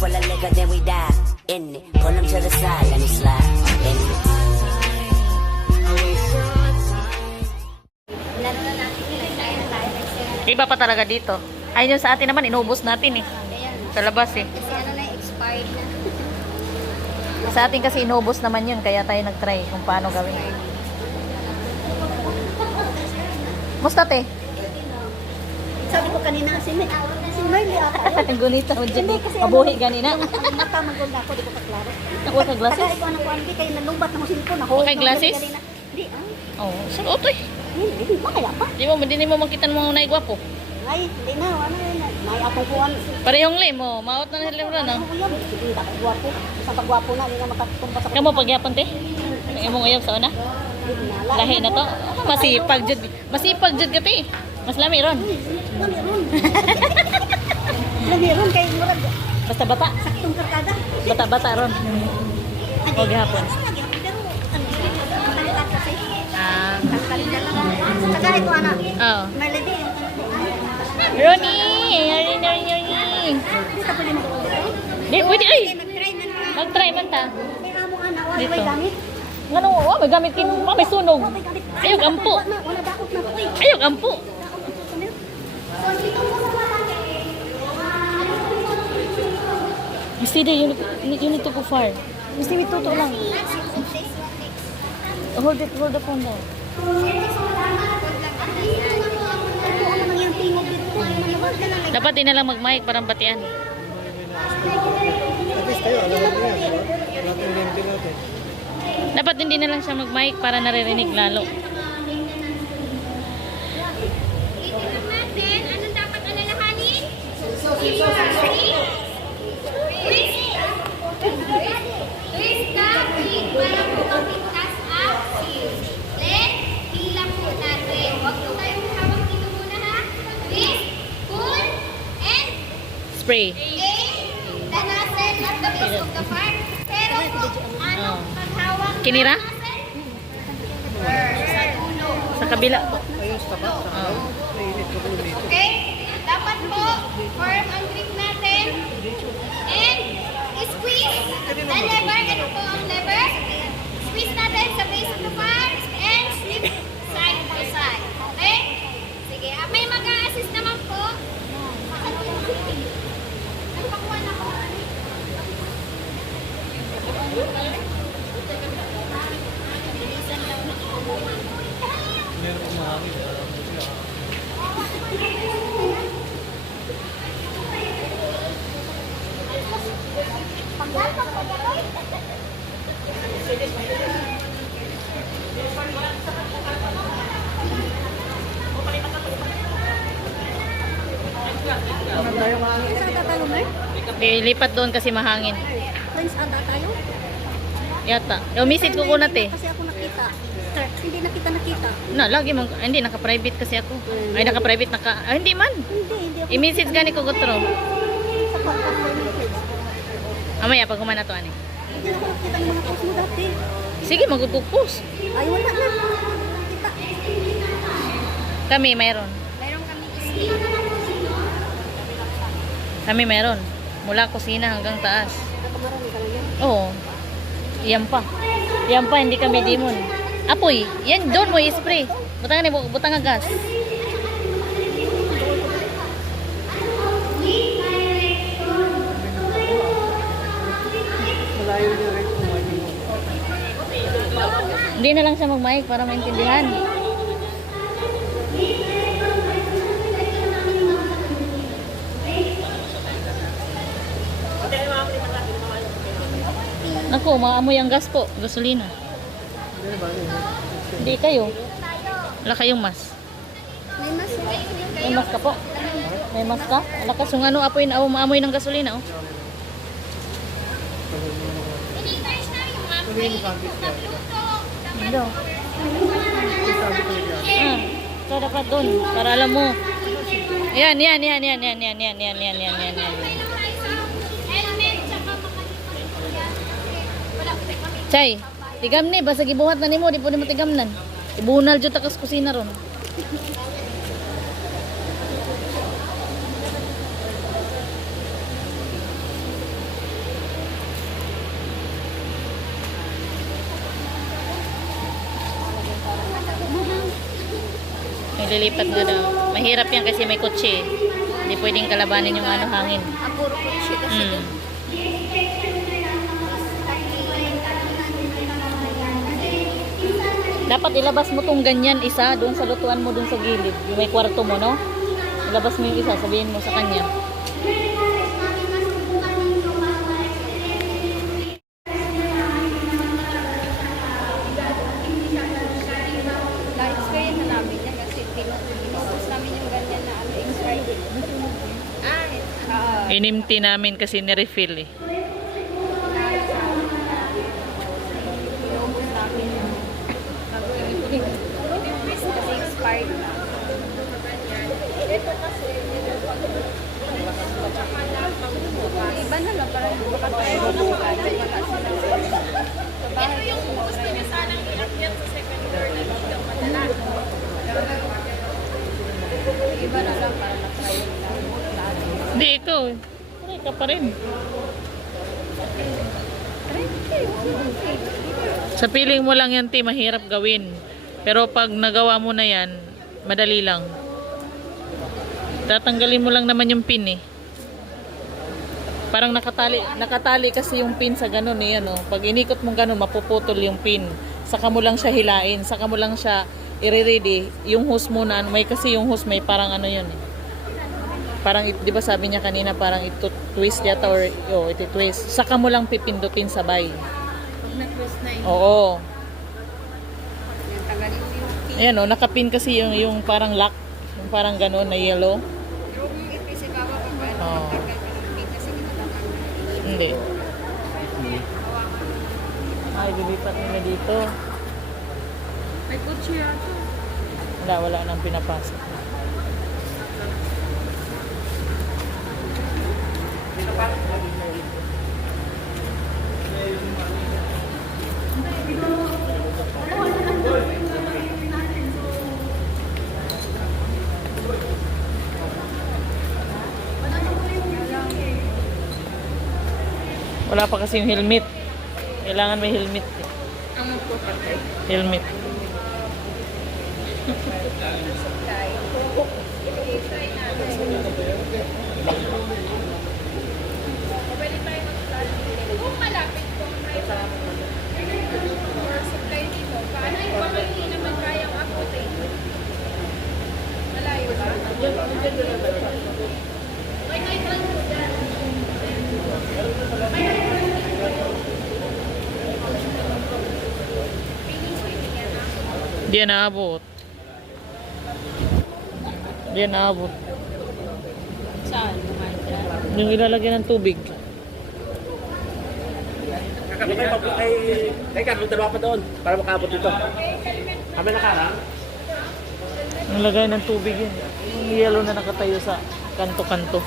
full of liquor, then we die in it. Pull him to the side, let me slide in it. Iba pa talaga dito. Ayun yung sa atin naman, inubos natin eh. Sa labas eh. Kasi ano na, expired na. Sa atin kasi inubos naman yun, kaya tayo nag-try kung paano gawin. Musta te? Sabi ko kanina, si Merly ako. Gunita mo dyan. Hindi, kasi Mabuhi ganina. Mata maganda ako, di ko paklaro. Nakuha ka glasses? Kaya ikaw ano ko, hindi kayo nalubat ng usin ko. Okay, glasses? Hindi, Oo. Suot eh. Hindi, kaya pa. Di mo makita ng mga naigwapo. Ay, hindi na, ano yun. May atong kuhan. Parehong lame mo. Maot na na sila na. Ano ko yan? Hindi, dapat gwapo. Isang pagwapo na, hindi na makatumpa sa Kamu pagyapon te? Ang imong uyab sa una? Lahi na to? Masipag jud. Masipag jud ka te. Mas lami ron. Lamiron. Lamiron kay Murag. Basta bata. Saktong karkada. Bata-bata ron. O gihapon. Pero, ang kalitat kasi. Ah. Ang kalitat lang. Saka ito, anak. Oo. Melody. Ronnie! Ronnie! Hindi ka pwede mag-ulit. Di, pwede ay! Nag-try na naman. Mag-try man ta. May amo anak. Wala Dito. may gamit. Ngano, oh, may gamit kin, may sunog. May gamit. Ayog ampo. Wala dakot na po eh. Ayog ampo. Mesti dia, you need to go far. Mesti itutok lang. Hold the phone down. Dapat din na lang mag-mic parang batian. Dapat hindi na lang siya mag-mic para naririnig lalo. Anong dapat alalahanin? Twist the feet para po mapigtas ang seals. Then, bilang po natin. Huwag po tayong hawak dito muna ha. Twist, pull, and Spray. aim the nozzle at the base of the part. Pero po, anong paghawak ng Kinira? nozzle? Sa ulo. Sa kabila po. Okay? Dapat po, firm ang grip natin. And, squeeze the lever. Ano po ang lever? Squeeze natin sa base of the parts and slip side to side. Okay? Sige. May mag-a-assist naman po. Nagpakuha na ko. Saan tayo, Mer? Lipat doon kasi mahangin. Friends, ata tayo? Yata. Umisit ko kunat eh. Kasi ako nakita. Hindi na kita nakita. Na, lagi mong, hindi, naka-private kasi ako. Ay, naka-private, hindi man. Hindi ako. I-message gani ko gutro. Sa contact for message. Amaya, pag kumana to, ani. Hindi na ako nakita ng mga post mo dati. Sige, magpupus. Ay, wala na. Kita. Kami, mayroon. Meron kami isip. Kami, mayroon. Mula kusina hanggang taas. Nakamarami ka lang yan. Oo. Yan pa. Yan pa, hindi kami demon. Apoy, yan doon mo i-spray. Butang ni butang nga gas. Hindi na lang siya mag-mic para maintindihan. Naku, maamoy ang gas po. Gasolina. Hindi kayo. Wala kayong mas. May mas. May mas ka po. May mas ka? Wala ka. So, ano apoy na maamoy ng gasolina, oh. Piniters na yung mga nagluto. Ito. So, dapat doon. Para alam mo. Yan. Helmet, tsaka makalimutan. Wala ko kami. Chay, tigam ni. Basta gibuhat na ni mo. Di po ni mo tigamnan. Ibunal dyan takas kusina ron. Lilipat nga daw. Mahirap yan kasi may kotse. Hindi pwedeng kalabanin yung ano hangin. Ang puro kutsi kasi. Mm. Dapat ilabas mo tong ganyan isa doon sa lutuan mo doon sa gilid. Yung may kwarto mo, no? Ilabas mo yung isa, sabihin mo sa kanya. Guys, kaya na namin yan kasi tinubos namin yung ganyan na ano, expired. Inimti namin kasi ni-refill eh. Tinubos namin yung kasi expired na. Ito kasi, iba na lang, parang makatayo na ito yung gusto niya sanang i-akyat sa second floor na dito madala. Iba na lang, parang na-try lang. Hindi, ikaw eh. Ay, ka pa rin. Sa piling mo lang yan, Ti, mahirap gawin. Pero pag nagawa mo na yan, madali lang. Tatanggalin mo lang naman yung pin eh. Parang nakatali kasi yung pin sa ganun eh, ano. Pag inikot mo ganun, mapuputol yung pin. Saka mo lang siya hilain, saka mo lang siya i-ready. Yung hose muna, may kasi yung hose may parang ano yun eh. Parang, di ba sabi niya kanina, parang ito twist yata or ito twist. Saka mo lang pipindutin sabay. Pag na-twist na yun, Oo. yung tagalin yung pin. Ayan o, nakapin kasi yung parang lock. Yung parang gano'n na yellow. Pero kung ipis, ibawa pa ba? Oo. Tagal ka ng pin kasi kinatanggal. Hindi. Ay, lilipat nila dito. May kutsi yata. Wala nang pinapasok. Wala pa kasi yung helmet. Kailangan may helmet. Eh. Ang magpapatay. Helmet. Pwede tayo mag-start. Kung malapit kung may or supply dito, paano yung baka hindi naman kayang abutin? Malayo ba? May kailan po dyan. Di yan naabot. Di yan naabot. Saan? Yung ilalagyan ng tubig. Teka, magdalawa pa doon para makabot dito. Kami nakarang. Yung lagay ng tubig yun. Yung yellow na nakatayo sa kanto-kanto.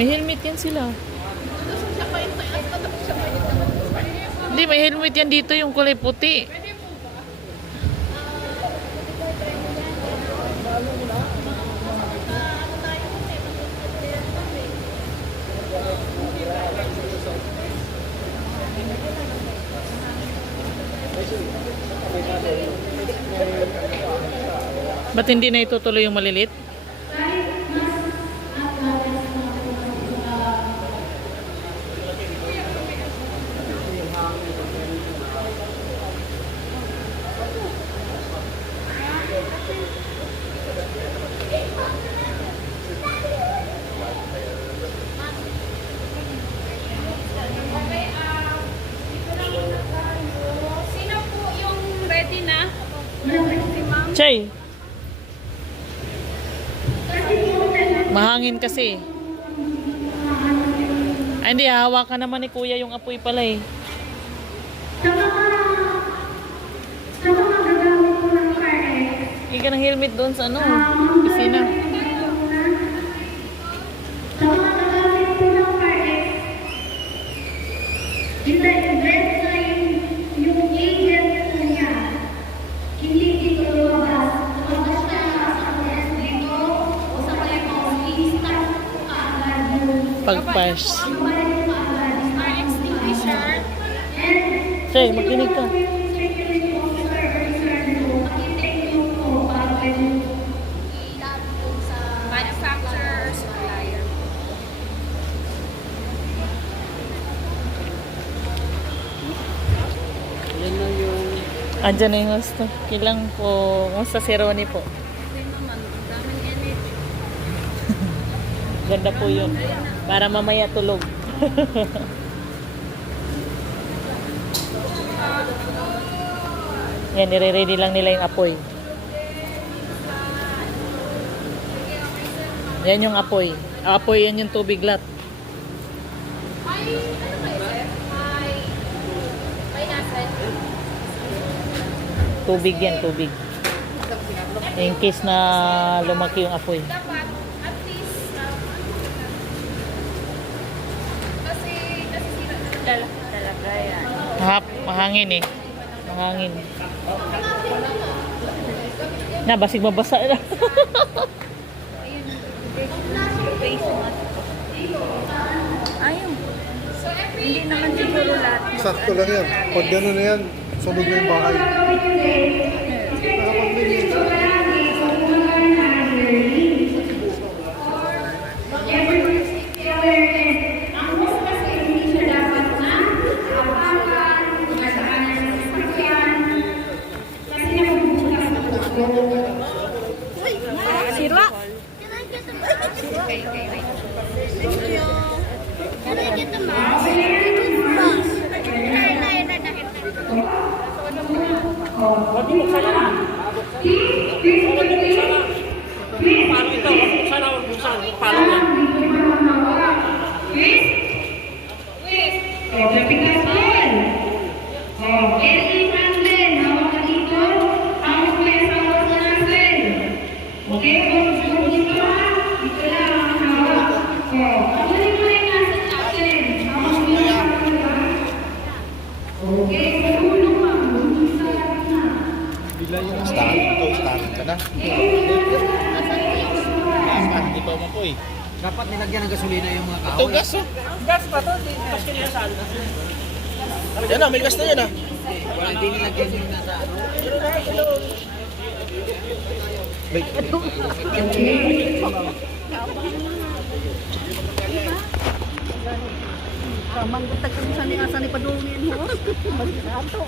May helmet yan sila. Hindi, may helmet yan dito yung kulay puti. Ba't hindi na itutuloy yung malilit? Sino po yung ready na? Chay! Mahangin kasi. Ay, hindi. Hawakan naman ni kuya yung apoy pala eh. Hindi ka ng helmet doon sa ano, pisina. Pag-pass. Fire extinguisher. Say, makinig ka. Manufacturer, supplier. Yan lang yung... Andyan na yung gusto. Kilang po. Kumusta si Ronnie po? Ganda po yun. Para mamaya tulog. Yan, nire-ready lang nila yung apoy. Yan yung apoy. Apoy yan yung tubig lat. Tubig yan, tubig. In case na lumaki yung apoy. Dapat, at least, kasi sira talaga yan. Mahangin eh. Mahangin. Na, basig mabasa na. Ayun. Hindi naman siguro lahat. Sakto lang yan. Pag gano'n na yan, sunod na yung bahay. Sira. Can I get the mask? Paano ito? Sana buksan. Paano yan? Dapat nilagyan ng gasolina yung mga kahoy. Ito gas oh. Gas pa to. Gas ka niya saan? Yan na, may gas na yan ah. Hindi nilagyan yung nasa ano. Kamang gutak kami sa ni padungin ho. Magsato.